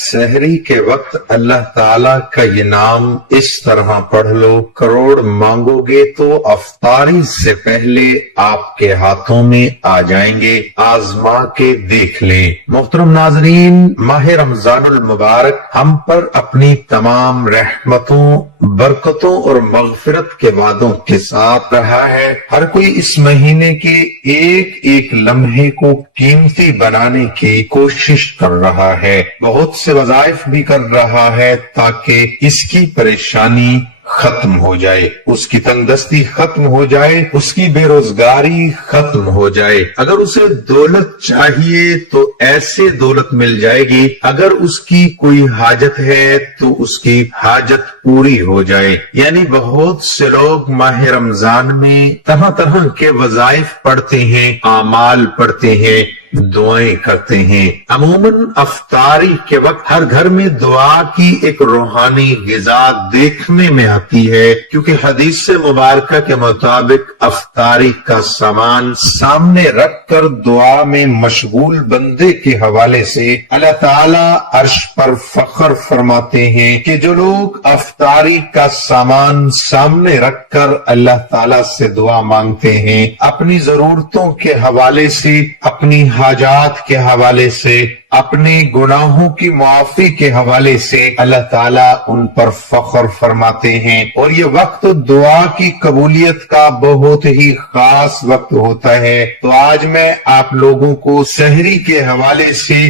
सहरी के वक्त अल्लाह ताला का ये नाम इस तरह पढ़ लो, करोड़ मांगोगे तो अफ्तारी से पहले आपके हाथों में आ जाएंगे, आजमा के देख लें। मोहतरम नाजरीन, माह रमजानुल मुबारक हम पर अपनी तमाम रहमतों, बरकतों और मगफिरत के वादों के साथ रहा है। हर कोई इस महीने के एक एक लम्हे को कीमती बनाने की कोशिश कर रहा है, बहुत से वज़ाइफ भी कर रहा है ताकि इसकी परेशानी खत्म हो जाए, उसकी तंगदस्ती खत्म हो जाए, उसकी बेरोजगारी खत्म हो जाए। अगर उसे दौलत चाहिए तो ऐसे दौलत मिल जाएगी, अगर उसकी कोई हाजत है तो उसकी हाजत पूरी हो जाए। यानी बहुत से लोग माह रमजान में तरह तरह के वज़ाइफ पढ़ते हैं, आमाल पढ़ते हैं, दुआएं करते हैं। अमूमन अफ्तारी के वक्त हर घर में दुआ की एक रूहानी गिज़ा देखने में आती है, क्योंकि हदीस से मुबारका के मुताबिक अफ्तारी का सामान सामने रखकर दुआ में मशगूल बंदे के हवाले से अल्लाह ताला अर्श पर फख्र फरमाते हैं कि जो लोग अफ्तारी का सामान सामने रखकर अल्लाह ताला से दुआ मांगते हैं, अपनी जरूरतों के हवाले से, अपनी हाजात के हवाले से, अपने गुनाहों की माफी के हवाले से अल्लाह ताला उन पर फख्र फरमाते हैं। और ये वक्त दुआ की कबूलियत का बहुत ही खास वक्त होता है। तो आज मैं आप लोगों को सहरी के हवाले से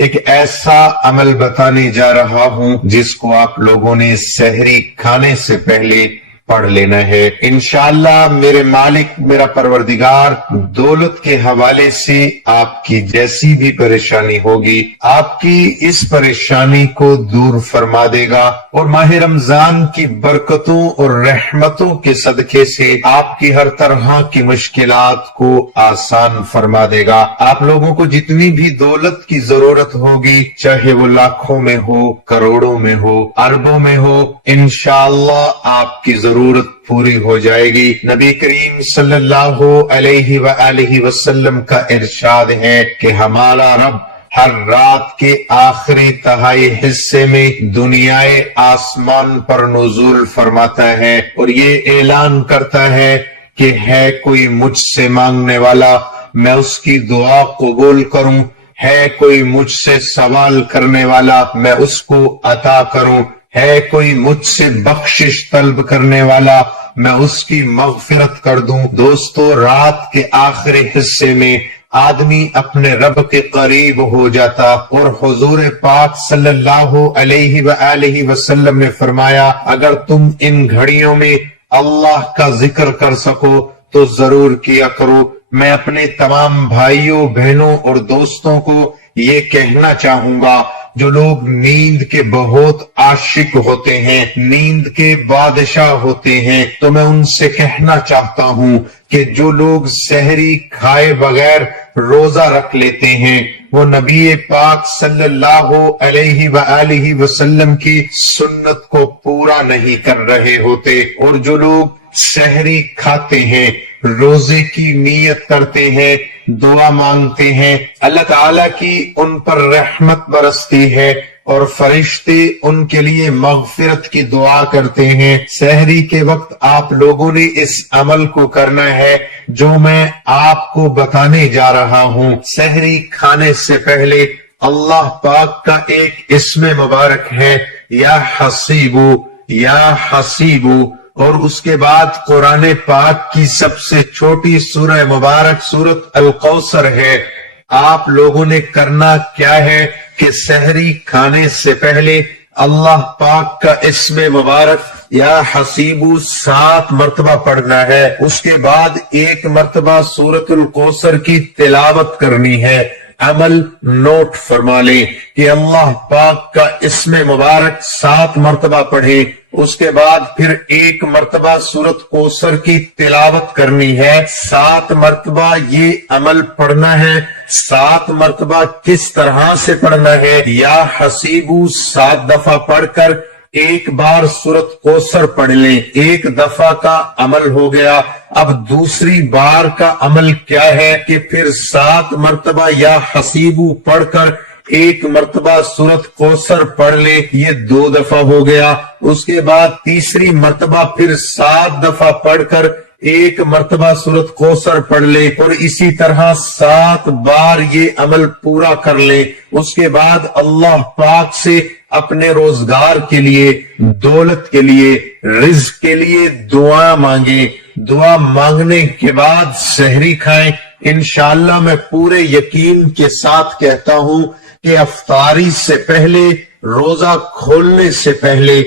एक ऐसा अमल बताने जा रहा हूं जिसको आप लोगों ने सहरी खाने से पहले पढ़ लेना है। इंशाअल्लाह मेरे मालिक, मेरा परवरदिगार दौलत के हवाले से आपकी जैसी भी परेशानी होगी, आपकी इस परेशानी को दूर फरमा देगा और माह रमजान की बरकतों और रहमतों के सदके से आपकी हर तरह की मुश्किलात को आसान फरमा देगा। आप लोगों को जितनी भी दौलत की जरूरत होगी, चाहे वो लाखों में हो, करोड़ों में हो, अरबों में हो, इंशाअल्लाह आपकी जरूरत पूरी हो जाएगी। नबी करीम सल्लल्लाहु अलैहि वसल्लम का इरशाद है कि हमारा रब हर रात के आखिरी तिहाई हिस्से में दुनियाए आसमान पर नुज़ूल फरमाता है और ये ऐलान करता है कि है कोई मुझसे मांगने वाला, मैं उसकी दुआ कबूल करूं, है कोई मुझसे सवाल करने वाला, मैं उसको अता करूं, है कोई मुझसे बख्शिश तलब करने वाला, मैं उसकी मगफिरत कर दूं। दोस्तों, रात के आखिरी हिस्से में आदमी अपने रब के करीब हो जाता और हुजूर पाक सल्लल्लाहु अलैहि वसल्लम ने फरमाया, अगर तुम इन घड़ियों में अल्लाह का जिक्र कर सको तो जरूर किया करो। मैं अपने तमाम भाइयों, बहनों और दोस्तों को ये कहना चाहूंगा, जो लोग नींद के बहुत आशिक होते हैं, नींद के बादशाह होते हैं, तो मैं उनसे कहना चाहता हूं कि जो लोग सहरी खाए बगैर रोजा रख लेते हैं, वो नबी पाक सल्लल्लाहु अलैहि वसल्लम की सुन्नत को पूरा नहीं कर रहे होते। और जो लोग सहरी खाते हैं, रोजे की नीयत करते हैं, दुआ मांगते हैं, अल्लाह ताला की उन पर रहमत बरसती है और फरिश्ते उनके लिए मगफिरत की दुआ करते हैं। सहरी के वक्त आप लोगों ने इस अमल को करना है जो मैं आपको बताने जा रहा हूं। सहरी खाने से पहले अल्लाह पाक का एक इस्म मुबारक है, या हसीबू, या हसीबू, और उसके बाद कुरान पाक की सबसे छोटी सूरह मुबारक सूरत अल कौसर है। आप लोगों ने करना क्या है कि सहरी खाने से पहले अल्लाह पाक का इस्म मुबारक या हसीबू 7 मर्तबा पढ़ना है। उसके बाद 1 मर्तबा सूरत अल कौसर की तिलावत करनी है। अमल नोट फरमा लें कि अल्लाह पाक का इस्म मुबारक 7 मर्तबा पढ़े, उसके बाद फिर 1 मर्तबा सूरत कौसर की तिलावत करनी है। 7 मर्तबा ये अमल पढ़ना है। 7 मर्तबा किस तरह से पढ़ना है? या हसीबू 7 दफा पढ़कर एक बार सूरत कौसर पढ़ लें, 1 दफा का अमल हो गया। अब दूसरी बार का अमल क्या है कि फिर 7 मर्तबा या हसीबू पढ़कर ایک مرتبہ سورت کوثر پڑھ لے، یہ 2 دفعہ ہو گیا۔ اس کے بعد تیسری مرتبہ پھر 7 دفعہ پڑھ کر ایک مرتبہ سورت کوثر پڑھ لے، اور اسی طرح 7 بار یہ عمل پورا کر لے۔ اس کے بعد اللہ پاک سے اپنے روزگار کے لیے، دولت کے لیے، رزق کے لیے دعا مانگے۔ دعا مانگنے کے بعد سحری کھائیں۔ انشاءاللہ میں پورے یقین کے ساتھ کہتا ہوں کہ افطاری سے پہلے، روزہ کھولنے سے پہلے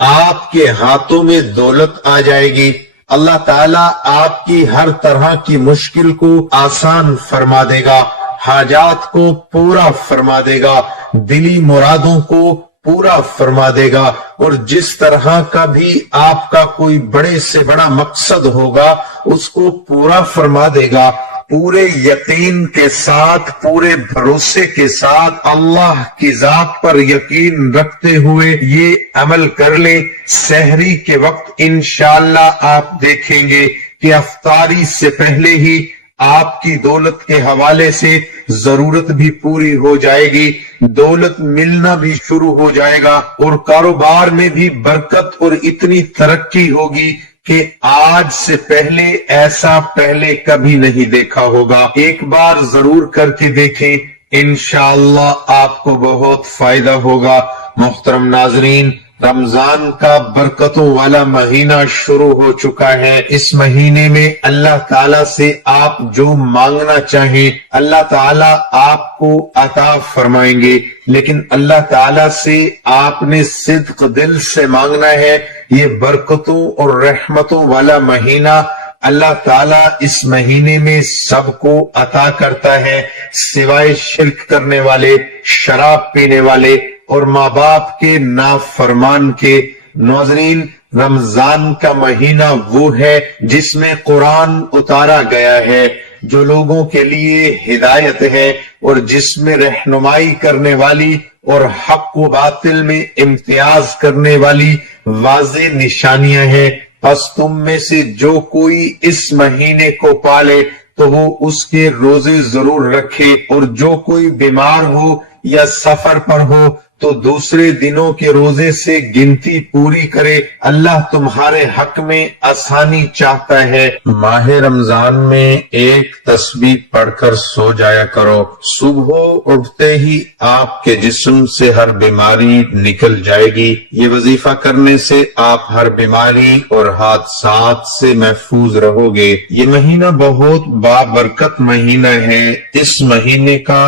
آپ کے ہاتھوں میں دولت آ جائے گی۔ اللہ تعالیٰ آپ کی ہر طرح کی مشکل کو آسان فرما دے گا، حاجات کو پورا فرما دے گا، دلی مرادوں کو پورا فرما دے گا، اور جس طرح کا بھی آپ کا کوئی بڑے سے بڑا مقصد ہوگا اس کو پورا فرما دے گا۔ پورے یقین کے ساتھ، پورے بھروسے کے ساتھ، اللہ کی ذات پر یقین رکھتے ہوئے یہ عمل کر لے۔ سحری کے وقت انشاءاللہ آپ دیکھیں گے کہ افطاری سے پہلے ہی آپ کی دولت کے حوالے سے ضرورت بھی پوری ہو جائے گی، دولت ملنا بھی شروع ہو جائے گا، اور کاروبار میں بھی برکت اور اتنی ترقی ہوگی کہ آج سے پہلے ایسا پہلے کبھی نہیں دیکھا ہوگا۔ ایک بار ضرور کر کے دیکھیں، انشاءاللہ آپ کو بہت فائدہ ہوگا۔ محترم ناظرین، رمضان کا برکتوں والا مہینہ شروع ہو چکا ہے۔ اس مہینے میں اللہ تعالیٰ سے آپ جو مانگنا چاہیں اللہ تعالیٰ آپ کو عطا فرمائیں گے، لیکن اللہ تعالیٰ سے آپ نے صدق دل سے مانگنا ہے۔ یہ برکتوں اور رحمتوں والا مہینہ اللہ تعالیٰ اس مہینے میں سب کو عطا کرتا ہے، سوائے شرک کرنے والے، شراب پینے والے اور ماں باپ کے نافرمان کے۔ ناظرین، رمضان کا مہینہ وہ ہے جس میں قرآن اتارا گیا ہے، جو لوگوں کے لیے ہدایت ہے، اور جس میں رہنمائی کرنے والی اور حق و باطل میں امتیاز کرنے والی واضح نشانیاں ہیں۔ پس تم میں سے جو کوئی اس مہینے کو پالے تو وہ اس کے روزے ضرور رکھے، اور جو کوئی بیمار ہو یا سفر پر ہو تو دوسرے دنوں کے روزے سے گنتی پوری کرے۔ اللہ تمہارے حق میں آسانی چاہتا ہے۔ ماہ رمضان میں ایک تسبیح پڑھ کر سو جایا کرو، صبح اٹھتے ہی آپ کے جسم سے ہر بیماری نکل جائے گی۔ یہ وظیفہ کرنے سے آپ ہر بیماری اور حادثات سے محفوظ رہو گے۔ یہ مہینہ بہت بابرکت مہینہ ہے، اس مہینے کا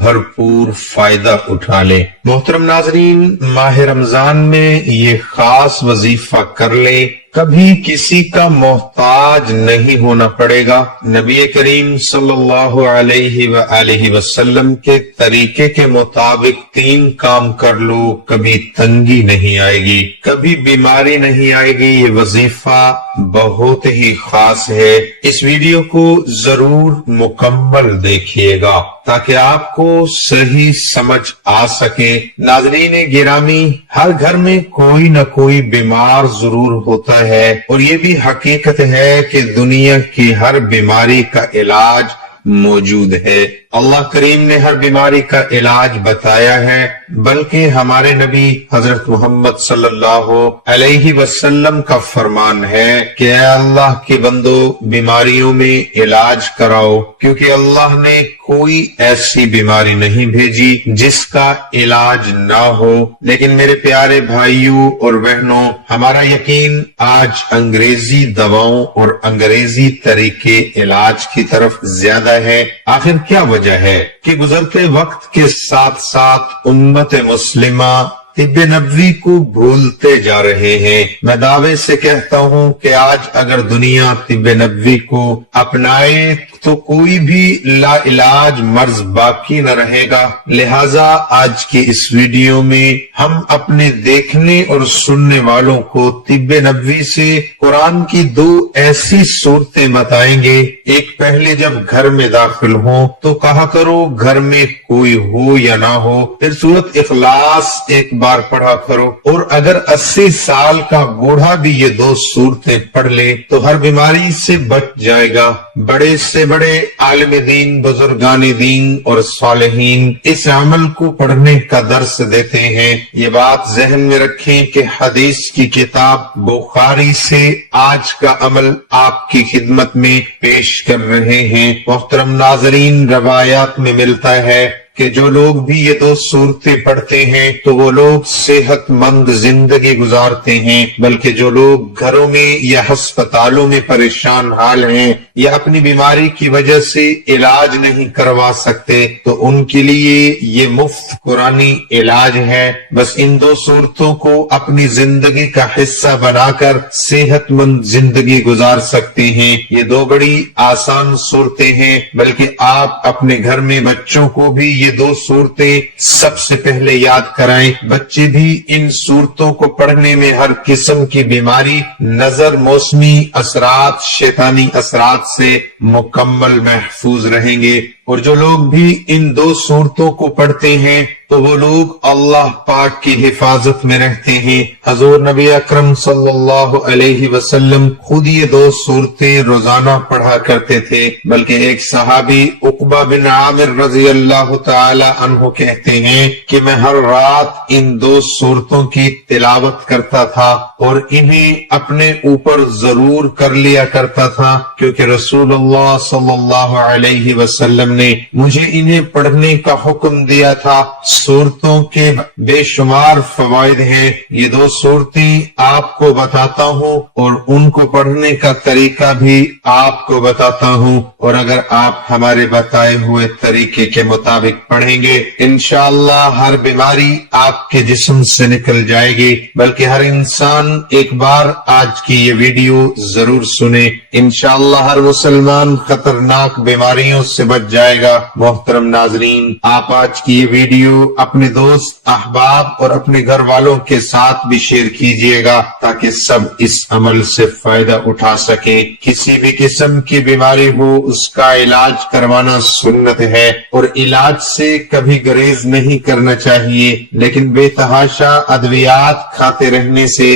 بھرپور فائدہ اٹھا لے۔ محترم ناظرین، ماہ رمضان میں یہ خاص وظیفہ کر لے، کبھی کسی کا محتاج نہیں ہونا پڑے گا۔ نبی کریم صلی اللہ علیہ وآلہ وسلم کے طریقے کے مطابق 3 کام کر لو، کبھی تنگی نہیں آئے گی، کبھی بیماری نہیں آئے گی۔ یہ وظیفہ بہت ہی خاص ہے۔ اس ویڈیو کو ضرور مکمل دیکھیے گا تاکہ آپ کو صحیح سمجھ آ سکے۔ ناظرین گرامی، ہر گھر میں کوئی نہ کوئی بیمار ضرور ہوتا ہے، اور یہ بھی حقیقت ہے کہ دنیا کی ہر بیماری کا علاج موجود ہے۔ اللہ کریم نے ہر بیماری کا علاج بتایا ہے، بلکہ ہمارے نبی حضرت محمد صلی اللہ علیہ وسلم کا فرمان ہے کہ اے اللہ کے بندو، بیماریوں میں علاج کراؤ، کیونکہ اللہ نے کوئی ایسی بیماری نہیں بھیجی جس کا علاج نہ ہو۔ لیکن میرے پیارے بھائیوں اور بہنوں، ہمارا یقین آج انگریزی دواؤں اور انگریزی طریقے علاج کی طرف زیادہ ہے۔ آخر کیا وجہ ہے کہ گزرتے وقت کے ساتھ ساتھ امت مسلمہ طب نبوی کو بھولتے جا رہے ہیں؟ میں دعوے سے کہتا ہوں کہ آج اگر دنیا طب نبوی کو اپنائے تو کوئی بھی لا علاج مرض باقی نہ رہے گا۔ لہٰذا آج کی اس ویڈیو میں ہم اپنے دیکھنے اور سننے والوں کو طب نبوی سے قرآن کی 2 ایسی صورتیں بتائیں گے۔ ایک، پہلے جب گھر میں داخل ہوں تو کہا کرو گھر میں کوئی ہو یا نہ ہو۔ پھر سورت اخلاص ایک बार पढ़ा करो। और अगर 80 साल का बूढ़ा भी ये 2 सूरतें पढ़ ले तो हर बीमारी से बच जाएगा। बड़े से बड़े आलिम दीन, बुजुर्गान दीन और सालिहीन इस अमल को पढ़ने का दर्स देते हैं। ये बात जहन में रखें कि हदीस की किताब बुखारी से आज का अमल आपकी खिदमत में पेश कर रहे हैं। मोहतरम नाज़रीन, रवायात में मिलता है कि जो लोग भी ये 2 सूरतें पढ़ते हैं तो वो लोग सेहतमंद जिंदगी गुजारते हैं, बल्कि जो लोग घरों में या अस्पतालों में परेशान हाल हैं या अपनी बीमारी की वजह से इलाज नहीं करवा सकते तो उनके लिए ये मुफ्त कुरानी इलाज है। बस इन 2 सूरतों को अपनी जिंदगी का हिस्सा बनाकर सेहतमंद जिंदगी गुजार सकते हैं। ये 2 बड़ी आसान सूरतें हैं, बल्कि आप अपने घर में बच्चों को भी ये 2 सूरतें सबसे पहले याद कराएं। बच्चे भी इन सूरतों को पढ़ने में हर किस्म की बीमारी, नजर, मौसमी असरात, शैतानी असरात से मुकम्मल महफूज रहेंगे। और जो लोग भी इन 2 सूरतों को पढ़ते हैं तो वो लोग अल्लाह पाक की हिफाजत में रहते हैं। हजूर नबी अकरम सल्लल्लाहु अलैहि वसल्लम खुद ये 2 सूरतें रोजाना पढ़ा करते थे। बल्कि एक सहाबी उकबा बिन आमिर रजी अल्लाह तआला अन्हु कहते हैं कि मैं हर रात इन 2 सूरतों की तिलावत करता था और इन्हें अपने ऊपर जरूर कर लिया करता था, क्योंकि रसूलुल्लाह सल्लल्लाहु अलैहि वसल्लम ने मुझे इन्हें पढ़ने का हुक्म दिया था। सूरतों के बेशुमार फवायद हैं। ये 2 सूरतें आपको बताता हूँ और उनको पढ़ने का तरीका भी आपको बताता हूँ, और अगर आप हमारे बताए हुए तरीके के मुताबिक पढ़ेंगे इंशाअल्लाह हर बीमारी आपके जिस्म से निकल जाएगी। बल्कि हर इंसान एक बार आज की ये वीडियो जरूर सुने, इंशाअल्लाह हर मुसलमान खतरनाक बीमारियों से बच जाएगा। मोहतरम नाजरीन, आप आज की ये वीडियो अपने दोस्त, अहबाब और अपने घर वालों के साथ भी शेयर कीजिएगा ताकि सब इस अमल से फायदा उठा सके। किसी भी किस्म की बीमारी हो उसका इलाज करवाना सुन्नत है और इलाज से कभी गुरेज नहीं करना चाहिए, लेकिन बेतहाशा अद्वियात खाते रहने से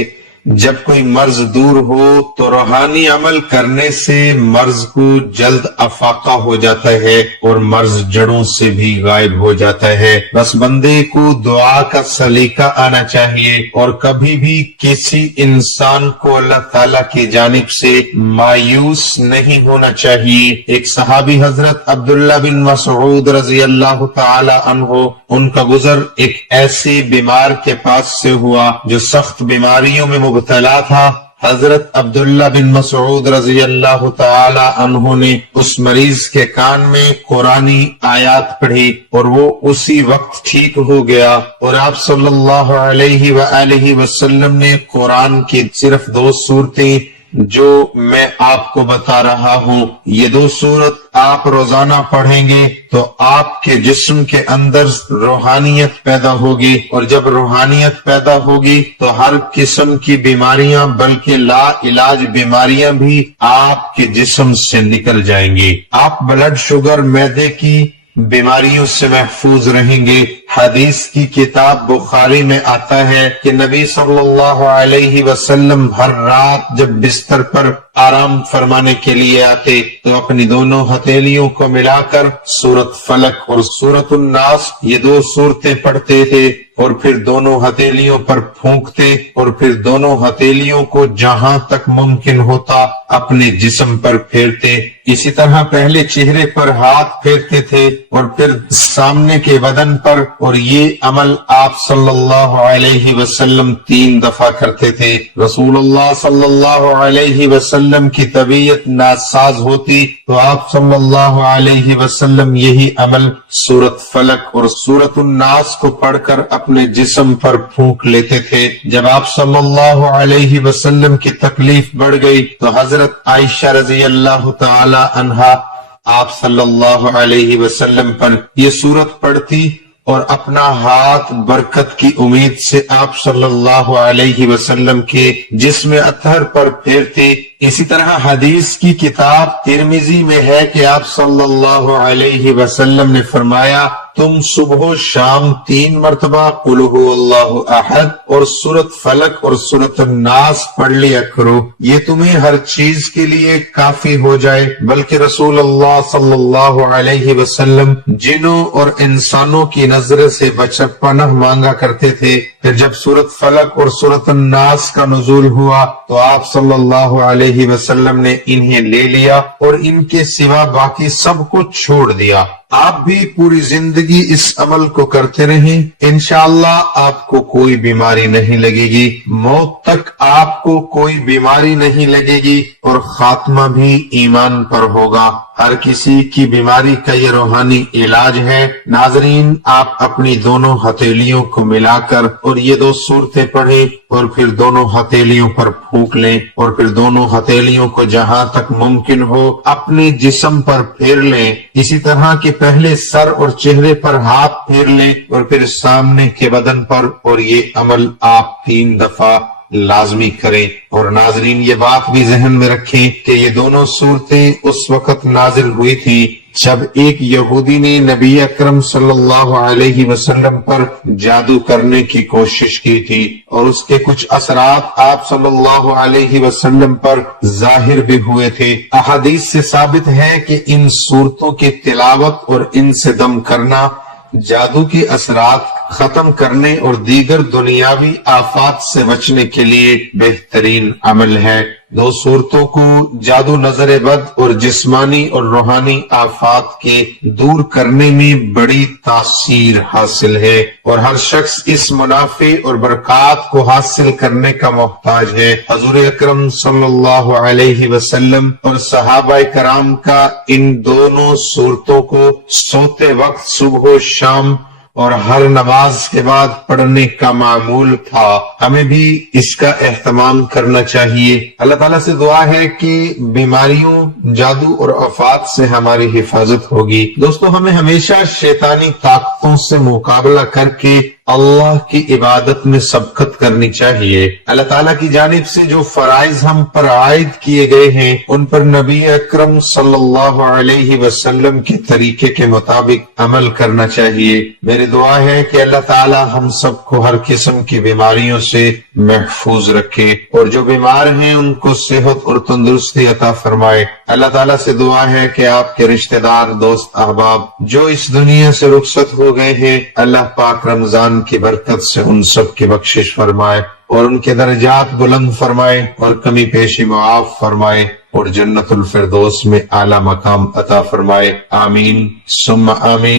जब कोई मर्ज दूर हो तो रूहानी अमल करने से मर्ज को जल्द अफाका हो जाता है और मर्ज जड़ों से भी गायब हो जाता है। बस बंदे को दुआ का सलीका आना चाहिए और कभी भी किसी इंसान को अल्लाह ताला की जानिब से मायूस नहीं होना चाहिए। एक सहाबी हजरत अब्दुल्ला बिन मसऊद रजी अल्लाह ताला अन्हु, उनका गुजर एक ऐसे बीमार के पास से हुआ जो सख्त बीमारियों में मुब्तला था। हजरत अब्दुल्ला बिन मसऊद रजी अल्लाह ताला अन्हु ने उस मरीज के कान में कुरानी आयात पढ़ी और वो उसी वक्त ठीक हो गया। और आप सल्लल्लाहु अलैहि वसल्लम ने कुरान की सिर्फ 2 सूरतें जो मैं आपको बता रहा हूँ, ये 2 सूरत आप रोजाना पढ़ेंगे तो आपके जिस्म के अंदर रूहानियत पैदा होगी, और जब रूहानियत पैदा होगी तो हर किस्म की बीमारियां, बल्कि ला इलाज बीमारियां भी आपके जिस्म से निकल जाएंगी। आप ब्लड शुगर, मैदे की बीमारियों से महफूज रहेंगे। हदीस की किताब बुखारी में आता है कि नबी सल्लल्लाहु अलैहि वसल्लम हर रात जब बिस्तर पर आराम फरमाने के लिए आते तो अपनी दोनों हथेलियों को मिलाकर सूरत फलक और सूरत उन्नास, ये 2 सूरतें पढ़ते थे और फिर दोनों हथेलियों पर फूंकते और फिर दोनों हथेलियों को जहां तक मुमकिन होता अपने जिस्म पर फेरते। इसी तरह पहले चेहरे पर हाथ फेरते थे और फिर सामने के बदन पर, और ये अमल आप सल्लल्लाहु अलैहि वसल्लम 3 दफा करते थे। रसूलुल्लाह सल्लल्लाहु अलैहि वसल्लम की तबीयत नासाज होती तो आप सल्लल्लाहु अलैहि वसल्लम यही अमल सूरत फलक और सूरत उन्नास को पढ़कर अपने जिस्म पर फूंक लेते थे। जब आप सल्लल्लाहु अलैहि वसल्लम की तकलीफ बढ़ गई तो हजरत आयशा रजी अल्लाह ताला अन्हा आप सल्लल्लाहु अलैहि वसल्लम पर ये सूरत पढ़ती और अपना हाथ बरकत की उम्मीद से आप सल्लल्लाहु अलैहि वसल्लम के जिस्म अतहर पर फेरते। इसी तरह हदीस की किताब तिरमिजी में है कि आप सल्लल्लाहु अलैहि वसल्लम ने फरमाया تم صبح و شام 3 مرتبہ قل هو اللہ احد اور سورۃ فلق اور سورۃ الناس پڑھ لیا کرو، یہ تمہیں ہر چیز کے لیے کافی ہو جائے۔ بلکہ رسول اللہ صلی اللہ علیہ وسلم جنوں اور انسانوں کی نظر سے پناہ مانگا کرتے تھے۔ پھر جب سورۃ فلق اور سورۃ الناس کا نزول ہوا تو آپ صلی اللہ علیہ وسلم نے انہیں لے لیا اور ان کے سوا باقی سب کو چھوڑ دیا۔ آپ بھی پوری زندگی اس عمل کو کرتے رہیں، انشاءاللہ آپ کو کوئی بیماری نہیں لگے گی، موت تک آپ کو کوئی بیماری نہیں لگے گی اور خاتمہ بھی ایمان پر ہوگا۔ ہر کسی کی بیماری کا یہ روحانی علاج ہے۔ ناظرین، آپ اپنی دونوں ہتھیلیوں کو ملا کر اور یہ 2 سورتیں پڑھیں اور پھر دونوں ہتھیلیوں پر پھونک لیں اور پھر دونوں ہتھیلیوں کو جہاں تک ممکن ہو اپنے جسم پر پھیر لیں۔ اسی طرح کہ پہلے سر اور چہرے پر ہاتھ پھیر لیں اور پھر سامنے کے بدن پر، اور یہ عمل آپ 3 دفعہ لازمی کریں۔ اور ناظرین، یہ بات بھی ذہن میں رکھیں کہ یہ دونوں صورتیں اس وقت نازل ہوئی تھی جب ایک یہودی نے نبی اکرم صلی اللہ علیہ وسلم پر جادو کرنے کی کوشش کی تھی، اور اس کے کچھ اثرات آپ صلی اللہ علیہ وسلم پر ظاہر بھی ہوئے تھے۔ احادیث سے ثابت ہے کہ ان صورتوں کی تلاوت اور ان سے دم کرنا جادو کے اثرات ختم کرنے اور دیگر دنیاوی آفات سے بچنے کے لیے بہترین عمل ہے۔ 2 صورتوں کو جادو، نظر بد اور جسمانی اور روحانی آفات کے دور کرنے میں بڑی تاثیر حاصل ہے، اور ہر شخص اس منافع اور برکات کو حاصل کرنے کا محتاج ہے۔ حضور اکرم صلی اللہ علیہ وسلم اور صحابہ کرام کا ان دونوں صورتوں کو سوتے وقت صبح و شام اور ہر نماز کے بعد پڑھنے کا معمول تھا۔ ہمیں بھی اس کا اہتمام کرنا چاہیے۔ اللہ تعالیٰ سے دعا ہے کہ بیماریوں، جادو اور آفات سے ہماری حفاظت ہوگی۔ دوستو، ہمیں ہمیشہ شیطانی طاقتوں سے مقابلہ کر کے اللہ کی عبادت میں سبقت کرنی چاہیے۔ اللہ تعالیٰ کی جانب سے جو فرائض ہم پر عائد کیے گئے ہیں ان پر نبی اکرم صلی اللہ علیہ وسلم کے طریقے کے مطابق عمل کرنا چاہیے۔ میری دعا ہے کہ اللہ تعالیٰ ہم سب کو ہر قسم کی بیماریوں سے محفوظ رکھے، اور جو بیمار ہیں ان کو صحت اور تندرستی عطا فرمائے۔ اللہ تعالیٰ سے دعا ہے کہ آپ کے رشتہ دار، دوست، احباب جو اس دنیا سے رخصت ہو گئے ہیں، اللہ پاک رمضان کی برکت سے ان سب کی بخشش فرمائے اور ان کے درجات بلند فرمائے اور کمی پیشی معاف فرمائے اور جنت الفردوس میں اعلی مقام عطا فرمائے۔ آمین ثم آمین۔